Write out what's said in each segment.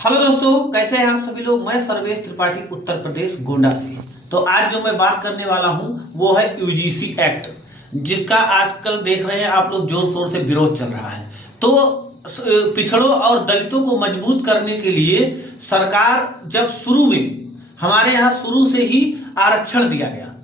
Hello दोस्तों, कैसे हैं आप सभी लोग। मैं सर्वेश त्रिपाठी, उत्तर प्रदेश गोंडा से। तो आज जो मैं बात करने वाला हूं वो है यूजीसी एक्ट, जिसका आजकल देख रहे हैं आप लोग जोर शोर से विरोध चल रहा है। तो पिछड़ों और दलितों को मजबूत करने के लिए सरकार जब शुरू में हमारे यहाँ शुरू से ही आरक्षण दिया गया,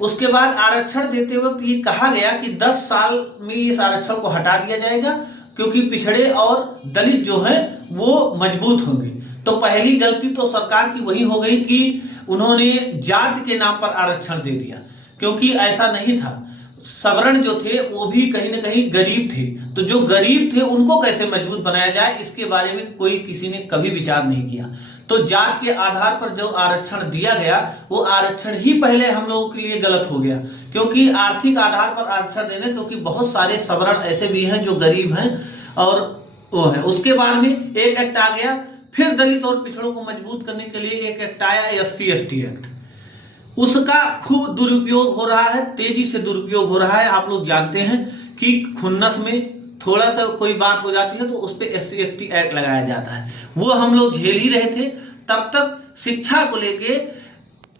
उसके बाद आरक्षण देते वक्त ये कहा गया कि 10 साल में इस आरक्षण को हटा दिया जाएगा, क्योंकि पिछड़े और दलित जो है वो मजबूत होंगे। तो पहली गलती तो सरकार की वही हो गई कि उन्होंने जाति के नाम पर आरक्षण दे दिया, क्योंकि ऐसा नहीं था। सवर्ण जो थे वो भी कहीं ना कहीं गरीब थे, तो जो गरीब थे उनको कैसे मजबूत बनाया जाए, इसके बारे में कोई किसी ने कभी विचार नहीं किया। तो जात के आधार पर जो आरक्षण दिया गया वो आरक्षण ही पहले हम लोगों के लिए गलत हो गया, क्योंकि आर्थिक आधार पर आरक्षण देना, क्योंकि बहुत सारे सवर्ण ऐसे भी हैं जो गरीब हैं और वो है। उसके बाद में एक एक्ट आ गया, फिर दलित और पिछड़ों को मजबूत करने के लिए एक एक्ट आया, SC/ST एक्ट। उसका खूब दुरुपयोग हो रहा है, तेजी से दुरुपयोग हो रहा है। आप लोग जानते हैं कि खुन्नस में थोड़ा सा कोई बात हो जाती है तो उस पर SC/ST एक्ट लगाया जाता है। वो हम लोग झेल ही रहे थे। तब तक शिक्षा को लेके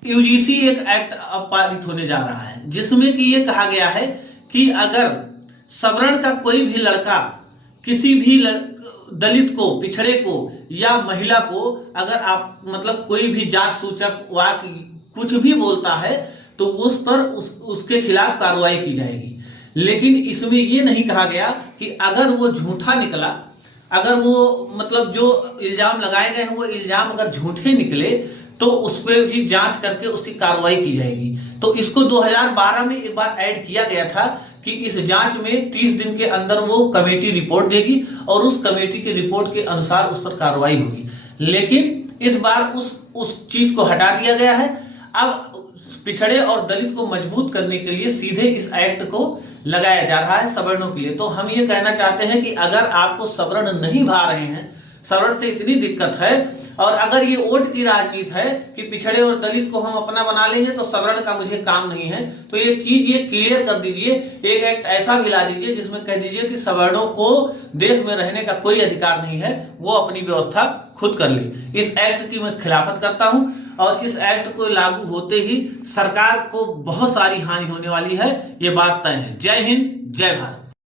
यूजीसी एक एक्ट पारित होने जा रहा है, जिसमें कि ये कहा गया है कि अगर सवर्ण का कोई भी लड़का किसी भी दलित को, पिछड़े को या महिला को अगर आप मतलब कोई भी जात सूचक वाक्य कुछ भी बोलता है तो उस पर उसके खिलाफ कार्रवाई की जाएगी। लेकिन इसमें यह नहीं कहा गया कि अगर वो झूठा निकला, अगर वो मतलब जो इल्जाम लगाए गए हैं वो इल्जाम अगर झूठे निकले तो उस पर भी जांच करके उसकी कार्रवाई की जाएगी। तो इसको 2012 में एक बार ऐड किया गया था कि इस जांच में 30 दिन के अंदर वो कमेटी रिपोर्ट देगी और उस कमेटी की रिपोर्ट के अनुसार उस पर कार्रवाई होगी। लेकिन इस बार उस चीज को हटा दिया गया है। अब पिछड़े और दलित को मजबूत करने के लिए सीधे इस एक्ट को लगाया जा रहा है सवर्णों के लिए। तो हम ये कहना चाहते हैं कि अगर आपको सवर्ण नहीं भा रहे हैं, सवर्ण से इतनी दिक्कत है और अगर ये वोट की राजनीति है कि पिछड़े और दलित को हम अपना बना लेंगे तो सवर्ण का मुझे काम नहीं है, तो ये चीज ये क्लियर कर दीजिए। एक एक्ट ऐसा भी ला दीजिए जिसमें कह दीजिए कि सवर्णों को देश में रहने का कोई अधिकार नहीं है, वो अपनी व्यवस्था खुद कर ले। इस एक्ट की मैं खिलाफत करता हूं और इस एक्ट को लागू होते ही सरकार को बहुत सारी हानि होने वाली है, ये बात तय है। जय हिंद, जय भारत।